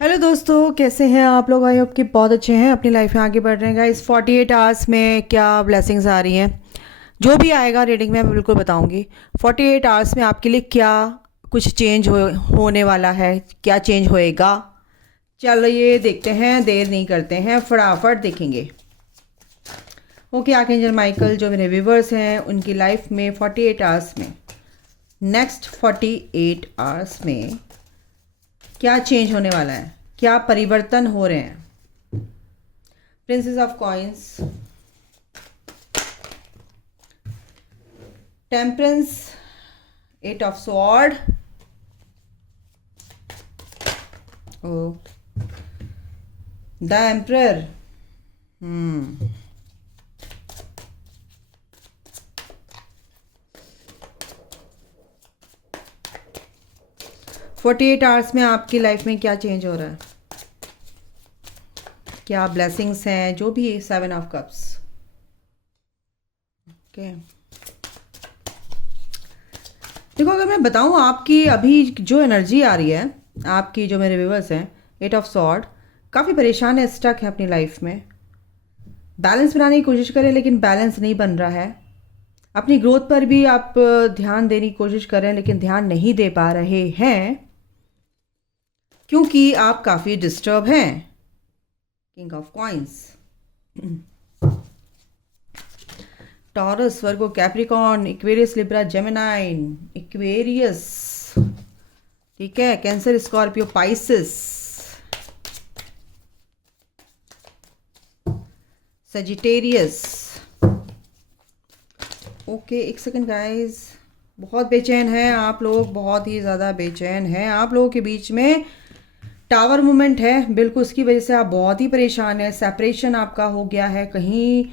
Hello दोस्तों, कैसे हैं आप लोग। आई होप कि बहुत अच्छे हैं, अपनी लाइफ में आगे बढ़ रहे हैं। गाइस 48 आवर्स में क्या ब्लेसिंग्स आ रही हैं, जो भी आएगा रीडिंग में मैं बिल्कुल बताऊंगी। 48 आवर्स में आपके लिए क्या कुछ चेंज होने वाला है, क्या चेंज होएगा। चलिए देखते हैं, देर नहीं करते हैं, फटाफट देखेंगे। ओके आर्कएंजल माइकल, जो मेरे व्यूवर्स हैं उनकी लाइफ में 48 आवर्स में, नेक्स्ट 48 आवर्स में क्या चेंज होने वाला है, क्या परिवर्तन हो रहे हैं। Princess of coins, temperance, eight of sword, oh the emperor, 48 hours में आपकी लाइफ में क्या चेंज हो रहा है, क्या ब्लेसिंग्स हैं, जो भी 7 ऑफ कप्स। ओके देखो, अगर मैं बताऊं आपकी अभी जो एनर्जी आ रही है, आपकी जो मेरे व्यूवर्स हैं, 8 ऑफ सॉर्ड, काफ़ी परेशान है, स्टक है अपनी लाइफ में। बैलेंस बनाने की कोशिश करें लेकिन बैलेंस नहीं बन रहा है। अपनी ग्रोथ पर भी आप ध्यान देने की कोशिश कर रहे हैं लेकिन ध्यान नहीं दे पा रहे हैं क्योंकि आप काफ़ी डिस्टर्ब हैं। King of coins, Taurus, Virgo, Capricorn, Aquarius, Libra, Gemini, Aquarius, ठीक है, cancer, Scorpio, Pisces, Sagittarius. Okay एक सेकेंड गाइस, बहुत बेचैन हैं आप लोग, बहुत ही ज़्यादा बेचैन हैं। आप लोगों के बीच में टावर मूवमेंट है, बिल्कुल उसकी वजह से आप बहुत ही परेशान हैं। सेपरेशन आपका हो गया है, कहीं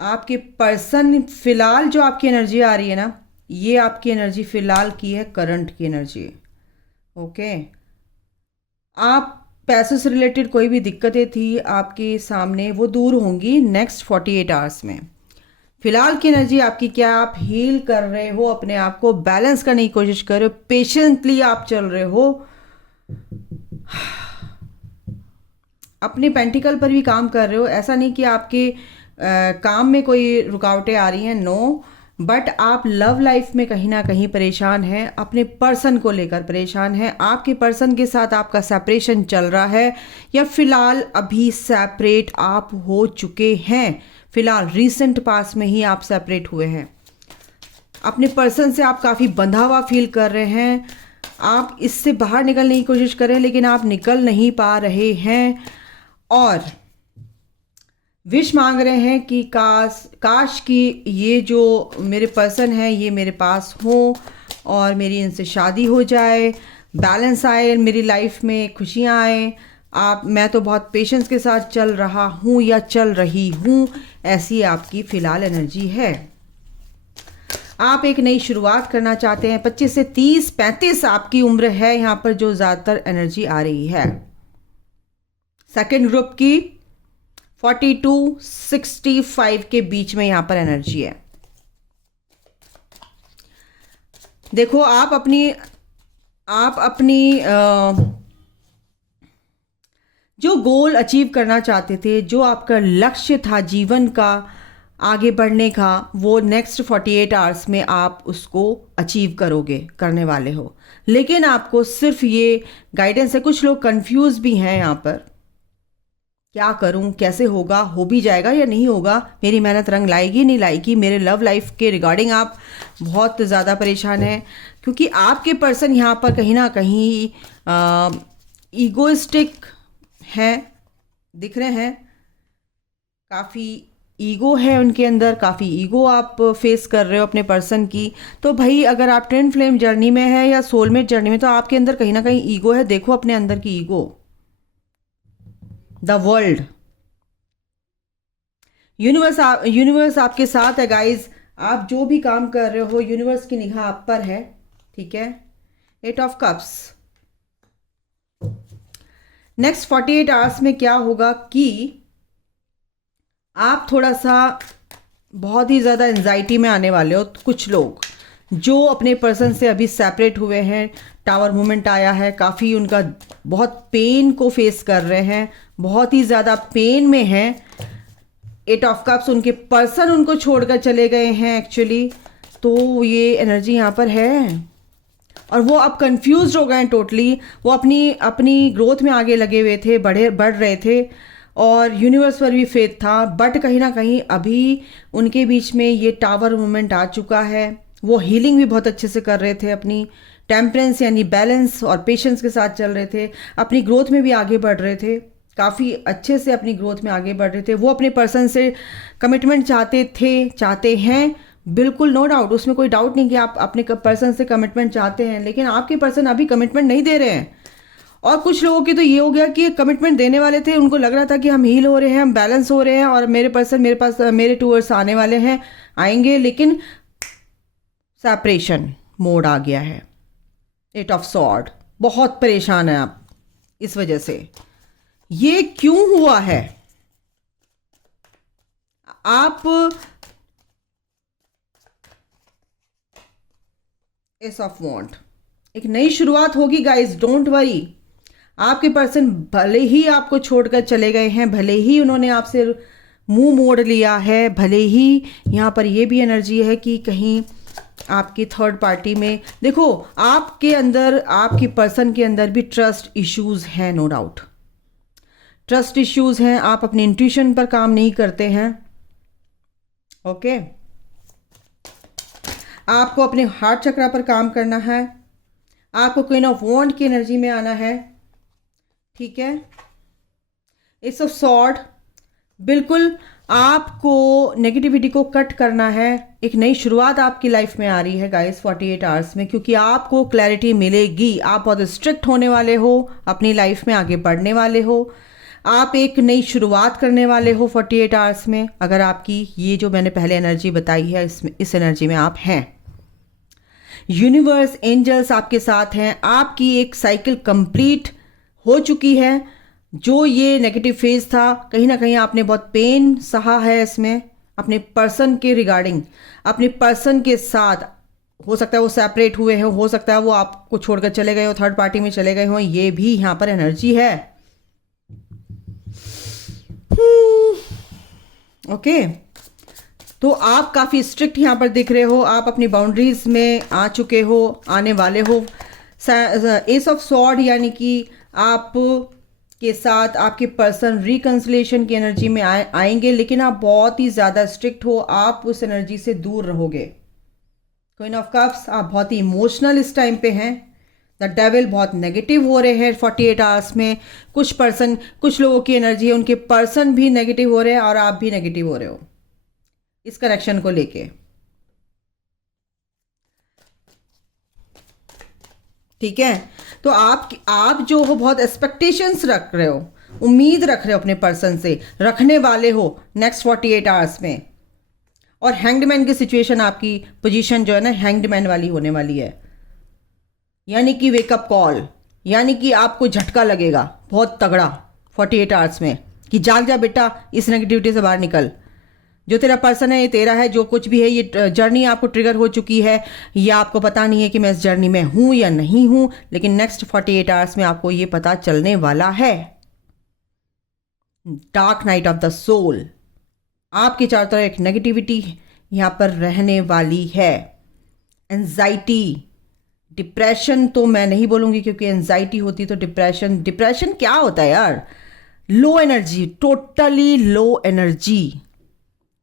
आपके पर्सन, फिलहाल जो आपकी एनर्जी आ रही है ना, ये आपकी एनर्जी फिलहाल की है, करंट की एनर्जी। ओके, आप पैसों से रिलेटेड कोई भी दिक्कतें थी आपके सामने, वो दूर होंगी नेक्स्ट 48 आवर्स में। फिलहाल की एनर्जी आपकी क्या, आप हील कर रहे हो, अपने आप को बैलेंस करने की कोशिश कर रहे हो, पेशेंटली आप चल रहे हो, अपने पेंटिकल पर भी काम कर रहे हो। ऐसा नहीं कि आपके काम में कोई रुकावटें आ रही हैं, नो, बट आप लव लाइफ में कहीं ना कहीं परेशान हैं, अपने पर्सन को लेकर परेशान हैं। आपके पर्सन के साथ आपका सेपरेशन चल रहा है या फिलहाल अभी सेपरेट आप हो चुके हैं, फिलहाल रिसेंट पास में ही आप सेपरेट हुए हैं। अपने पर्सन से आप काफ़ी बंधा हुआ फील कर रहे हैं, आप इससे बाहर निकलने की कोशिश कर रहे हैं लेकिन आप निकल नहीं पा रहे हैं और विश मांग रहे हैं कि काश कि ये जो मेरे पर्सन है ये मेरे पास हो और मेरी इनसे शादी हो जाए, बैलेंस आए मेरी लाइफ में, खुशियाँ आए। मैं तो बहुत पेशेंस के साथ चल रहा हूँ या चल रही हूँ, ऐसी आपकी फ़िलहाल एनर्जी है। आप एक नई शुरुआत करना चाहते हैं। 25 से 30, 35 आपकी उम्र है यहाँ पर जो ज़्यादातर एनर्जी आ रही है। सेकेंड ग्रुप की 42, 65 के बीच में यहाँ पर एनर्जी है। देखो आप अपनी जो गोल अचीव करना चाहते थे, जो आपका लक्ष्य था जीवन का आगे बढ़ने का, वो नेक्स्ट 48 आवर्स में आप उसको अचीव करने वाले हो। लेकिन आपको सिर्फ ये गाइडेंस है, कुछ लोग कंफ्यूज भी हैं यहाँ पर, क्या करूं, कैसे होगा, हो भी जाएगा या नहीं होगा, मेरी मेहनत रंग लाएगी नहीं लाएगी। मेरे लव लाइफ के रिगार्डिंग आप बहुत ज़्यादा परेशान हैं क्योंकि आपके पर्सन यहाँ पर कहीं ना कहीं ईगोइस्टिक हैं, दिख रहे हैं, काफ़ी ईगो है उनके अंदर, काफ़ी ईगो आप फेस कर रहे हो अपने पर्सन की। तो भाई अगर आप ट्विन फ्लेम जर्नी में है या सोलमेट जर्नी में, तो आपके अंदर कहीं ना कहीं ईगो है। देखो अपने अंदर की ईगो। द वर्ल्ड, यूनिवर्स आपके साथ है गाइज। आप जो भी काम कर रहे हो, यूनिवर्स की निगाह आप पर है, ठीक है। 8 ऑफ कप्स, नेक्स्ट 48 आवर्स में क्या होगा कि आप थोड़ा सा बहुत ही ज़्यादा एंजाइटी में आने वाले हो। कुछ लोग जो अपने पर्सन से अभी सेपरेट हुए हैं, टावर मूवमेंट आया है, काफ़ी उनका बहुत पेन को फेस कर रहे हैं, बहुत ही ज़्यादा पेन में हैं। 8 ऑफ कप्स, उनके पर्सन उनको छोड़कर चले गए हैं एक्चुअली, तो ये एनर्जी यहाँ पर है और वो अब कंफ्यूज हो गए हैं टोटली। वो अपनी अपनी ग्रोथ में आगे लगे हुए थे, बढ़ रहे थे और यूनिवर्स पर भी फेथ था, बट कहीं ना कहीं अभी उनके बीच में ये टावर मूवमेंट आ चुका है। वो हीलिंग भी बहुत अच्छे से कर रहे थे, अपनी टेम्परेंस यानी बैलेंस और पेशेंस के साथ चल रहे थे, अपनी ग्रोथ में भी आगे बढ़ रहे थे, काफ़ी अच्छे से अपनी ग्रोथ में आगे बढ़ रहे थे। वो अपने पर्सन से कमिटमेंट चाहते हैं, बिल्कुल नो डाउट, उसमें कोई डाउट नहीं कि आप अपने पर्सन से कमिटमेंट चाहते हैं, लेकिन आपके पर्सन अभी कमिटमेंट नहीं दे रहे हैं। और कुछ लोगों की तो ये हो गया कि कमिटमेंट देने वाले थे, उनको लग रहा था कि हम हील हो रहे हैं, हम बैलेंस हो रहे हैं और मेरे पर्सन मेरे पास मेरे टूवर्ड्स आने वाले हैं, आएंगे, लेकिन सेपरेशन मोड आ गया है। 8 ऑफ सॉर्ड, बहुत परेशान है आप इस वजह से। ये क्यों हुआ है? आप एस ऑफ वॉन्ड, एक नई शुरुआत होगी गाइस, डोंट वरी। आपके पर्सन भले ही आपको छोड़कर चले गए हैं, भले ही उन्होंने आपसे मुंह मोड़ लिया है, भले ही यहाँ पर ये भी एनर्जी है कि कहीं आपकी थर्ड पार्टी में, देखो आपके अंदर, आपकी पर्सन के अंदर भी ट्रस्ट इश्यूज हैं, नो डाउट ट्रस्ट इश्यूज हैं। आप अपने इंट्यूशन पर काम नहीं करते हैं, ओके। आपको अपने हार्ट चक्रा पर काम करना है, आपको क्वीन ऑफ वॉन्ड की एनर्जी में आना है, ठीक है। एस ऑफ सॉर्ड, बिल्कुल आपको नेगेटिविटी को कट करना है। एक नई शुरुआत आपकी लाइफ में आ रही है गाइस 48 आवर्स में, क्योंकि आपको क्लैरिटी मिलेगी। आप बहुत स्ट्रिक्ट होने वाले हो, अपनी लाइफ में आगे बढ़ने वाले हो, आप एक नई शुरुआत करने वाले हो 48 आवर्स में। अगर आपकी ये जो मैंने पहले एनर्जी बताई है, इस एनर्जी में आप हैं, यूनिवर्स एंजल्स आपके साथ हैं, आपकी एक साइकिल कंप्लीट हो चुकी है। जो ये नेगेटिव फेज था, कहीं ना कहीं आपने बहुत पेन सहा है इसमें, अपने पर्सन के रिगार्डिंग, अपने पर्सन के साथ। हो सकता है वो सेपरेट हुए हो सकता है वो आपको छोड़कर चले गए हो, थर्ड पार्टी में चले गए हो, ये भी यहाँ पर एनर्जी है, ओके। तो आप काफ़ी स्ट्रिक्ट यहाँ पर दिख रहे हो, आप अपनी बाउंड्रीज में आ चुके हो, आने वाले हो। एस ऑफ सॉर्ड यानी कि आप के साथ आपके पर्सन रिकंसिलेशन की एनर्जी में आएंगे, लेकिन आप बहुत ही ज़्यादा स्ट्रिक्ट हो, आप उस एनर्जी से दूर रहोगे। क्वीन ऑफ कप्स, आप बहुत ही इमोशनल इस टाइम पे हैं। द डेविल, बहुत नेगेटिव हो रहे हैं 48 आवर्स में। कुछ लोगों की एनर्जी है, उनके पर्सन भी नेगेटिव हो रहे हैं और आप भी नेगेटिव हो रहे हो इस कनेक्शन को लेके, ठीक है। तो आप जो हो बहुत एक्सपेक्टेशंस रख रहे हो, उम्मीद रख रहे हो अपने पर्सन से, रखने वाले हो नेक्स्ट 48 आवर्स में। और हैंगडमैन की सिचुएशन, आपकी पोजीशन जो है ना हैंगडमैन वाली होने वाली है, यानी कि वेकअप कॉल, यानी कि आपको झटका लगेगा बहुत तगड़ा 48 आवर्स में कि जाग जा बेटा, इस नेगेटिविटी से बाहर निकल। जो तेरा पर्सन है ये तेरा है, जो कुछ भी है ये जर्नी आपको ट्रिगर हो चुकी है, या आपको पता नहीं है कि मैं इस जर्नी में हूं या नहीं हूं, लेकिन नेक्स्ट 48 आवर्स में आपको ये पता चलने वाला है। Dark night of the soul, आपके चारों तरफ एक नेगेटिविटी यहां पर रहने वाली है। एंजाइटी, डिप्रेशन तो मैं नहीं बोलूंगी, क्योंकि एंजाइटी होती तो डिप्रेशन क्या होता है यार, low energy, totally low energy,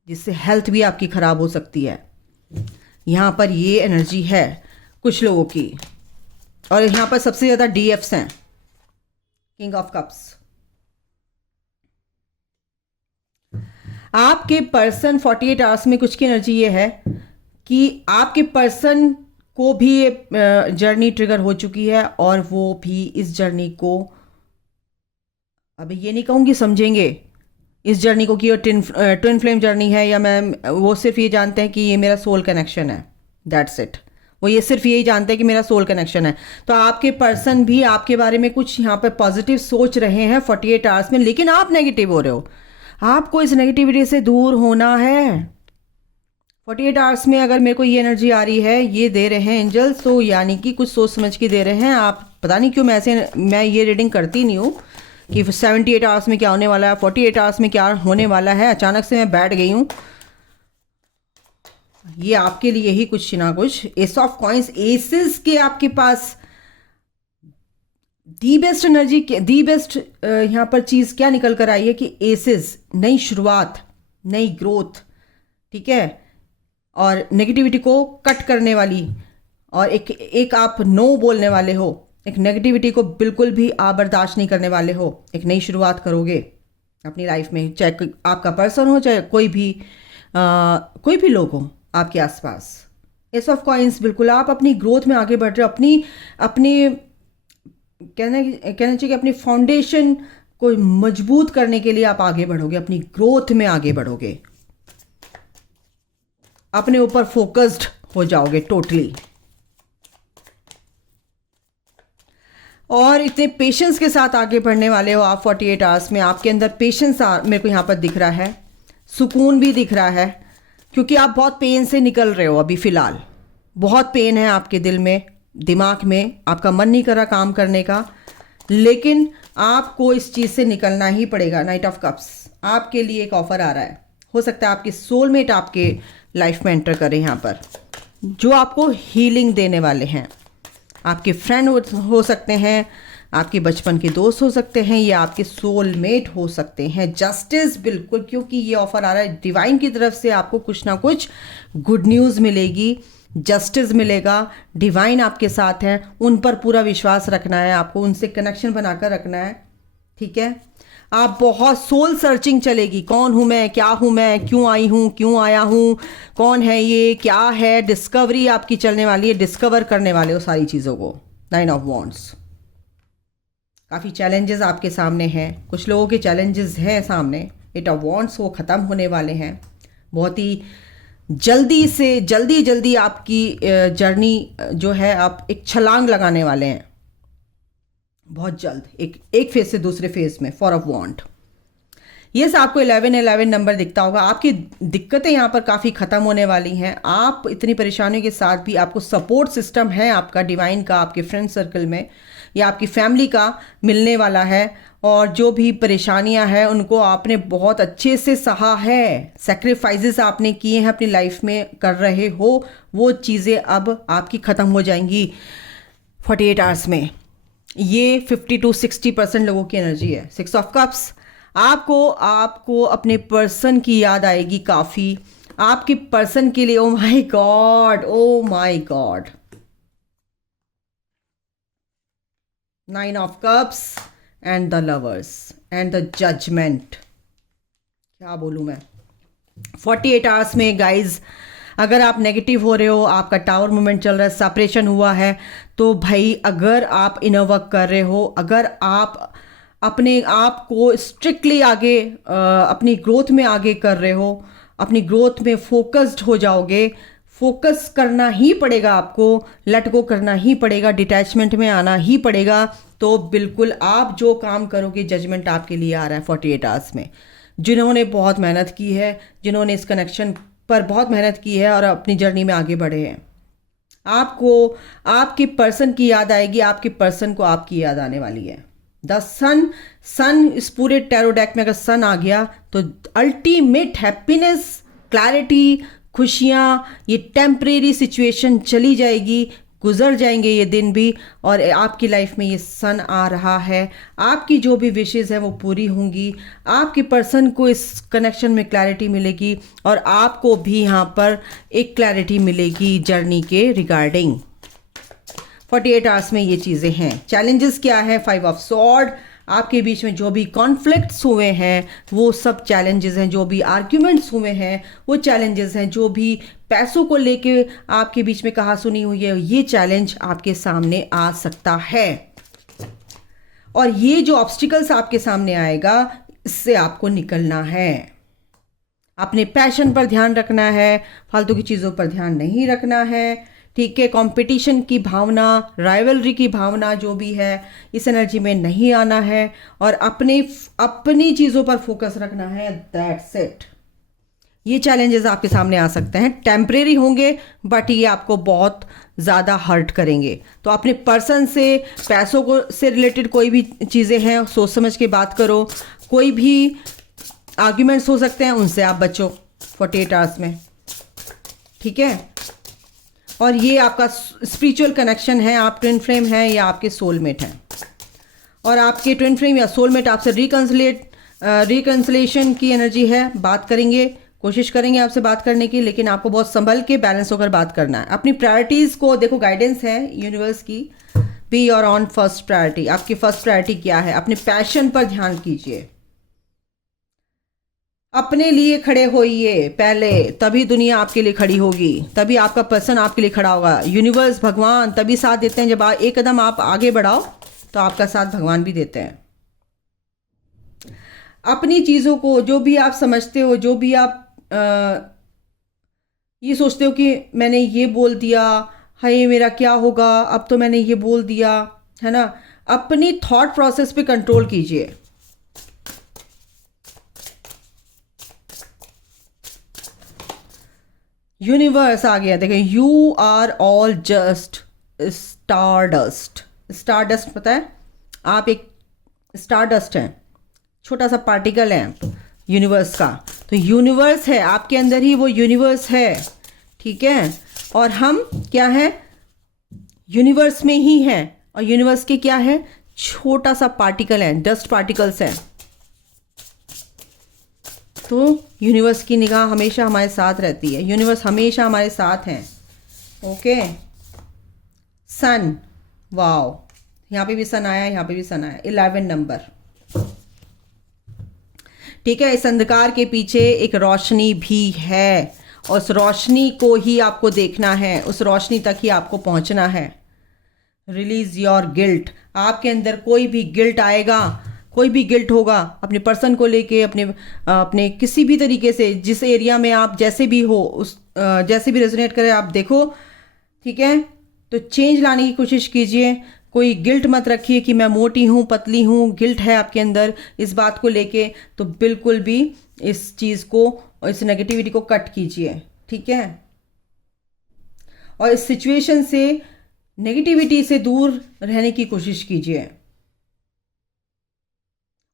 जिससे हेल्थ भी आपकी खराब हो सकती है। यहाँ पर ये एनर्जी है कुछ लोगों की, और यहाँ पर सबसे ज़्यादा डीएफ्स हैं, किंग ऑफ कप्स। आपके पर्सन 48 आवर्स में कुछ की एनर्जी ये है कि आपके पर्सन को भी ये जर्नी ट्रिगर हो चुकी है, और वो भी इस जर्नी को, अभी ये नहीं कहूँगी समझेंगे इस जर्नी को कि ये ट्विन फ्लेम जर्नी है, या मैं, वो सिर्फ ये जानते हैं कि ये मेरा सोल कनेक्शन है, दैट्स इट। वो ये सिर्फ यही जानते हैं कि मेरा सोल कनेक्शन है। तो आपके पर्सन भी आपके बारे में कुछ यहाँ पर पॉजिटिव सोच रहे हैं 48 आवर्स में, लेकिन आप नेगेटिव हो रहे हो। आपको इस नेगेटिविटी से दूर होना है 48 आवर्स में। अगर मेरे को ये एनर्जी आ रही है, ये दे रहे हैं एंजल्स, तो यानी कि कुछ सोच समझ के दे रहे हैं, आप पता नहीं क्यों मैं ये रीडिंग करती नहीं हूँ कि 78 आवर्स में क्या होने वाला है, 48 आवर्स में क्या होने वाला है। अचानक से मैं बैठ गई हूँ। ये आपके लिए ही कुछ ना कुछ एस ऑफ कॉइंस, एसेस के आपके पास the best energy, the best यहाँ पर चीज़ क्या निकल कर आई है कि एसेस, नई शुरुआत, नई ग्रोथ, ठीक है, और नेगेटिविटी को कट करने वाली, और एक आप नो बोलने वाले हो, एक नेगेटिविटी को बिल्कुल भी आप बर्दाश्त नहीं करने वाले हो। एक नई शुरुआत करोगे अपनी लाइफ में, चाहे आपका पर्सन हो, चाहे कोई भी लोग हो आपके आसपास। एस ऑफ कॉइंस, बिल्कुल आप अपनी ग्रोथ में आगे बढ़ रहे हो। अपनी कहना चाहिए कि अपनी फाउंडेशन को मजबूत करने के लिए आप आगे बढ़ोगे, अपनी ग्रोथ में आगे बढ़ोगे, अपने ऊपर फोकस्ड हो जाओगे टोटली, और इतने पेशेंस के साथ आगे बढ़ने वाले हो आप 48 आवर्स में। आपके अंदर पेशेंस मेरे को यहाँ पर दिख रहा है, सुकून भी दिख रहा है, क्योंकि आप बहुत पेन से निकल रहे हो अभी फ़िलहाल। बहुत पेन है आपके दिल में, दिमाग में, आपका मन नहीं कर रहा काम करने का, लेकिन आपको इस चीज़ से निकलना ही पड़ेगा। नाइट ऑफ कप्स, आपके लिए एक ऑफ़र आ रहा है। हो सकता है आपके सोलमेट आपके लाइफ में एंटर करें यहाँ पर, जो आपको हीलिंग देने वाले हैं। आपके फ्रेंड हो सकते हैं, आपके बचपन के दोस्त हो सकते हैं, या आपके सोलमेट हो सकते हैं। जस्टिस, बिल्कुल, क्योंकि ये ऑफ़र आ रहा है डिवाइन की तरफ से, आपको कुछ ना कुछ गुड न्यूज़ मिलेगी, जस्टिस मिलेगा। डिवाइन आपके साथ है, उन पर पूरा विश्वास रखना है आपको, उनसे कनेक्शन बनाकर रखना है, ठीक है। आप बहुत सोल सर्चिंग चलेगी, कौन हूँ मैं, क्या हूँ मैं, क्यों आई हूँ, क्यों आया हूँ, कौन है ये, क्या है, डिस्कवरी आपकी चलने वाली है। डिस्कवर करने वाले हो सारी चीज़ों को। 9 ऑफ वॉन्ड्स, काफ़ी चैलेंजेस आपके सामने हैं, कुछ लोगों के चैलेंजेस हैं सामने। 8 ऑफ वॉन्ड्स, वो ख़त्म होने वाले हैं बहुत ही जल्दी आपकी जर्नी जो है, आप एक छलांग लगाने वाले हैं बहुत जल्द, एक फेज से दूसरे फेज में। 4 ऑफ वॉन्ड, ये आपको 11 नंबर दिखता होगा। आपकी दिक्कतें यहाँ पर काफ़ी ख़त्म होने वाली हैं। आप इतनी परेशानियों के साथ भी आपको सपोर्ट सिस्टम है आपका डिवाइन का, आपके फ्रेंड सर्कल में या आपकी फैमिली का मिलने वाला है, और जो भी परेशानियां हैं उनको आपने बहुत अच्छे से सहा है। सेक्रीफाइसेस आपने किए हैं अपनी लाइफ में, कर रहे हो, वो चीज़ें अब आपकी ख़त्म हो जाएंगी 48 आवर्स में। ये 50 to 60% लोगों की एनर्जी है। 6 ऑफ कप्स, आपको अपने पर्सन की याद आएगी काफ़ी, आपके पर्सन के लिए। Oh my God, oh my God. 9 of cups and the lovers and the judgement, क्या बोलूँ मैं। 48 आवर्स में गाइज, अगर आप नेगेटिव हो रहे हो, आपका टावर मूवमेंट चल रहा है, सेपरेशन हुआ है, तो भाई अगर आप इनर वर्क कर रहे हो, अगर आप अपने आप को स्ट्रिक्टली आगे अपनी ग्रोथ में आगे कर रहे हो, अपनी ग्रोथ में फोकस्ड हो जाओगे, फोकस करना ही पड़ेगा आपको, लेट गो करना ही पड़ेगा, डिटैचमेंट में आना ही पड़ेगा, तो बिल्कुल आप जो काम करोगे जजमेंट आपके लिए आ रहा है 48 आवर्स में। जिन्होंने बहुत मेहनत की है, जिन्होंने इस कनेक्शन पर बहुत मेहनत की है और अपनी जर्नी में आगे बढ़े हैं, आपको आपके पर्सन की याद आएगी, आपके पर्सन को आपकी याद आने वाली है। द सन इस पूरे टैरो डेक में अगर सन आ गया तो अल्टीमेट हैप्पीनेस, क्लैरिटी, खुशियाँ, ये टेम्परेरी सिचुएशन चली जाएगी, गुजर जाएंगे ये दिन भी, और आपकी लाइफ में ये सन आ रहा है। आपकी जो भी विशेज़ हैं वो पूरी होंगी, आपके पर्सन को इस कनेक्शन में क्लैरिटी मिलेगी, और आपको भी यहाँ पर एक क्लैरिटी मिलेगी जर्नी के रिगार्डिंग। 48 आवर्स में ये चीज़ें हैं। चैलेंजेस क्या है? 5 ऑफ सॉर्ड, आपके बीच में जो भी कॉन्फ्लिक्ट्स हुए हैं वो सब चैलेंजेस हैं, जो भी आर्ग्यूमेंट्स हुए हैं वो चैलेंजेस हैं, जो भी पैसों को लेके आपके बीच में कहासुनी हुई है, ये चैलेंज आपके सामने आ सकता है। और ये जो ऑब्स्टिकल्स आपके सामने आएगा, इससे आपको निकलना है। अपने पैशन पर ध्यान रखना है, फालतू की चीज़ों पर ध्यान नहीं रखना है, ठीक है। कंपटीशन की भावना, राइवलरी की भावना जो भी है, इस एनर्जी में नहीं आना है, और अपनी चीज़ों पर फोकस रखना है। That's it. ये चैलेंजेस आपके सामने आ सकते हैं, टेम्परेरी होंगे बट ये आपको बहुत ज़्यादा हर्ट करेंगे। तो अपने पर्सन से, पैसों को से रिलेटेड कोई भी चीज़ें हैं सोच समझ के बात करो। कोई भी आर्ग्यूमेंट्स हो सकते हैं, उनसे आप बचो 48 आवर्स में, ठीक है। और ये आपका स्पिरिचुअल कनेक्शन है, आप ट्विन फ्लेम हैं या आपके सोलमेट हैं, और आपके ट्विन फ्लेम या सोलमेट आपसे रिकन्सिलेशन की एनर्जी है। बात करेंगे, कोशिश करेंगे आपसे बात करने की, लेकिन आपको बहुत संभल के बैलेंस होकर बात करना है। अपनी प्रायोरिटीज़ को देखो, गाइडेंस है यूनिवर्स की, be your on first priority. आपकी फर्स्ट प्रायोरिटी क्या है? अपने पैशन पर ध्यान कीजिए, अपने लिए खड़े होइए पहले, तभी दुनिया आपके लिए खड़ी होगी, तभी आपका पर्सन आपके लिए खड़ा होगा। यूनिवर्स, भगवान तभी साथ देते हैं जब एक कदम आप आगे बढ़ाओ, तो आपका साथ भगवान भी देते हैं। अपनी चीज़ों को, जो भी आप समझते हो, जो भी आप ये सोचते हो कि मैंने ये बोल दिया, हाय मेरा क्या होगा, अब तो मैंने ये बोल दिया, है ना, अपनी थॉट प्रोसेस पे कंट्रोल कीजिए। यूनिवर्स आ गया, देखें, you are all just stardust. Stardust पता है, आप एक स्टारडस्ट हैं, छोटा सा पार्टिकल है यूनिवर्स का। तो यूनिवर्स है आपके अंदर ही, वो यूनिवर्स है, ठीक है। और हम क्या है? यूनिवर्स में ही हैं, और यूनिवर्स के क्या है? छोटा सा पार्टिकल है, डस्ट पार्टिकल्स हैं। तो यूनिवर्स की निगाह हमेशा हमारे साथ रहती है, यूनिवर्स हमेशा हमारे साथ हैं, ओके। सन, वाओ, यहाँ पे भी सन आया, यहाँ पे भी सन आया, 11 नंबर, ठीक है। इस अंधकार के पीछे एक रोशनी भी है, और उस रोशनी को ही आपको देखना है, उस रोशनी तक ही आपको पहुंचना है। Release your guilt. आपके अंदर कोई भी गिल्ट आएगा, कोई भी गिल्ट होगा अपने पर्सन को लेके, अपने किसी भी तरीके से, जिस एरिया में आप जैसे भी हो, उस जैसे भी रेजोनेट करे आप देखो, ठीक है। तो चेंज लाने की कोशिश कीजिए। कोई गिल्ट मत रखिए कि मैं मोटी हूँ, पतली हूँ, गिल्ट है आपके अंदर इस बात को लेके, तो बिल्कुल भी इस चीज़ को, इस नेगेटिविटी को कट कीजिए, ठीक है। और इस सिचुएशन से, नेगेटिविटी से दूर रहने की कोशिश कीजिए।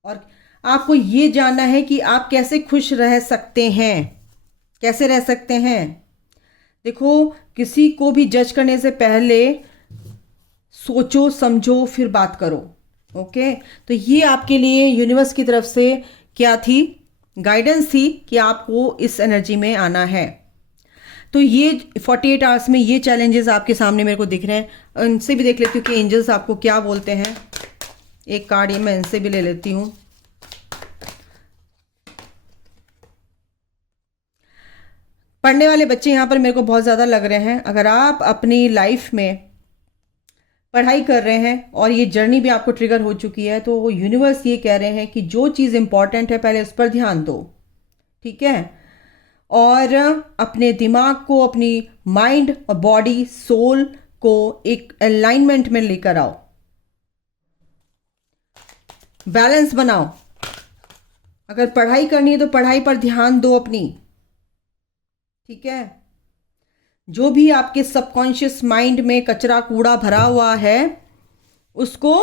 और आपको ये जानना है कि आप कैसे खुश रह सकते हैं, कैसे रह सकते हैं। देखो, किसी को भी जज करने से पहले सोचो, समझो, फिर बात करो, ओके। तो ये आपके लिए यूनिवर्स की तरफ से क्या थी? गाइडेंस थी कि आपको इस एनर्जी में आना है। तो ये 48 आवर्स में ये चैलेंजेस आपके सामने मेरे को दिख रहे हैं। इनसे भी देख लेती हूँ कि एंजल्स आपको क्या बोलते हैं। एक कार्ड ये मैं इनसे भी ले लेती हूँ। पढ़ने वाले बच्चे यहाँ पर मेरे को बहुत ज़्यादा लग रहे हैं। अगर आप अपनी लाइफ में पढ़ाई कर रहे हैं और ये जर्नी भी आपको ट्रिगर हो चुकी है, तो वो यूनिवर्स ये कह रहे हैं कि जो चीज़ इंपॉर्टेंट है पहले उस पर ध्यान दो, ठीक है। और अपने दिमाग को, अपनी माइंड और बॉडी, सोल को एक अलाइनमेंट में लेकर आओ, बैलेंस बनाओ। अगर पढ़ाई करनी है तो पढ़ाई पर ध्यान दो अपनी, ठीक है। जो भी आपके सबकॉन्शियस माइंड में कचरा कूड़ा भरा हुआ है, उसको,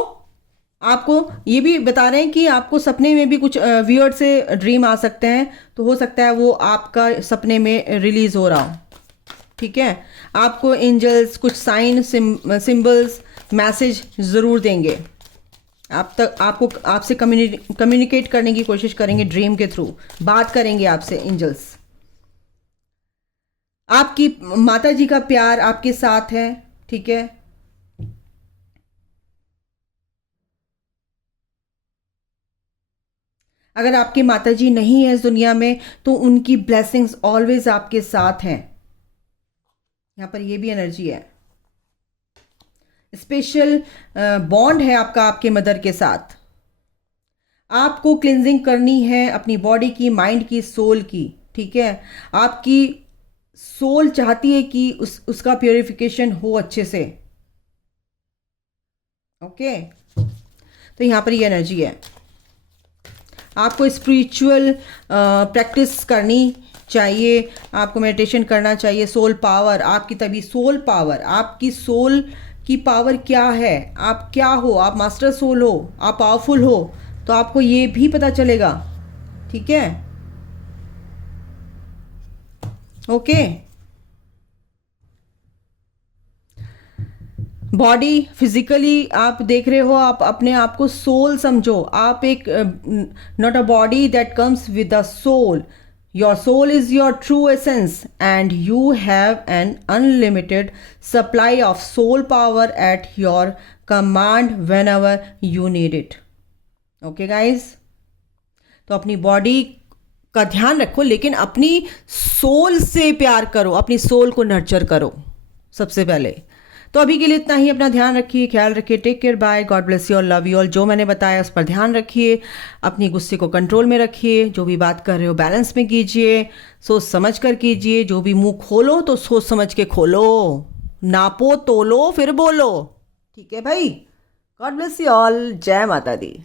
आपको ये भी बता रहे हैं कि आपको सपने में भी कुछ वियर्ड से ड्रीम आ सकते हैं, तो हो सकता है वो आपका सपने में रिलीज हो रहा हो, ठीक है। आपको एंजल्स कुछ साइन, सिंबल्स, मैसेज ज़रूर देंगे, आपसे कम्युनिकेट करने की कोशिश करेंगे, ड्रीम के थ्रू बात करेंगे आपसे एंजल्स। आपकी माता जी का प्यार आपके साथ है, ठीक है। अगर आपकी माता जी नहीं है इस दुनिया में, तो उनकी ब्लेसिंग्स ऑलवेज आपके साथ हैं। यहां पर ये भी एनर्जी है, स्पेशल बॉन्ड है आपका आपके मदर के साथ। आपको क्लिनजिंग करनी है अपनी बॉडी की, माइंड की, सोल की, ठीक है। आपकी सोल चाहती है कि उसका प्योरिफिकेशन हो अच्छे से, ओके। तो यहां पर ये एनर्जी है। आपको स्पिरिचुअल प्रैक्टिस करनी चाहिए, आपको मेडिटेशन करना चाहिए। सोल पावर, आपकी तभी सोल पावर, आपकी सोल की पावर क्या है, आप क्या हो, आप मास्टर सोल हो, आप पावरफुल हो, तो आपको ये भी पता चलेगा। ठीक है, ओके। बॉडी फिजिकली आप देख रहे हो, आप अपने आप को सोल समझो। आप एक not a body that comes with a soul. Your soul is your true essence and you have an unlimited supply of soul power at your command whenever you need it. Okay guys, तो अपनी body का ध्यान रखो, लेकिन अपनी soul से प्यार करो, अपनी सोल को नर्चर करो सबसे पहले। तो अभी के लिए इतना ही। अपना ध्यान रखिए, ख्याल रखिए। Take care, bye, God bless you all, love you all. जो मैंने बताया उस पर ध्यान रखिए, अपनी गुस्से को कंट्रोल में रखिए, जो भी बात कर रहे हो बैलेंस में कीजिए, सोच समझ कर कीजिए। जो भी मुंह खोलो तो सोच समझ के खोलो, नापो तोलो फिर बोलो। ठीक है भाई, गॉड ब्लेस यू ऑल, जय माता दी।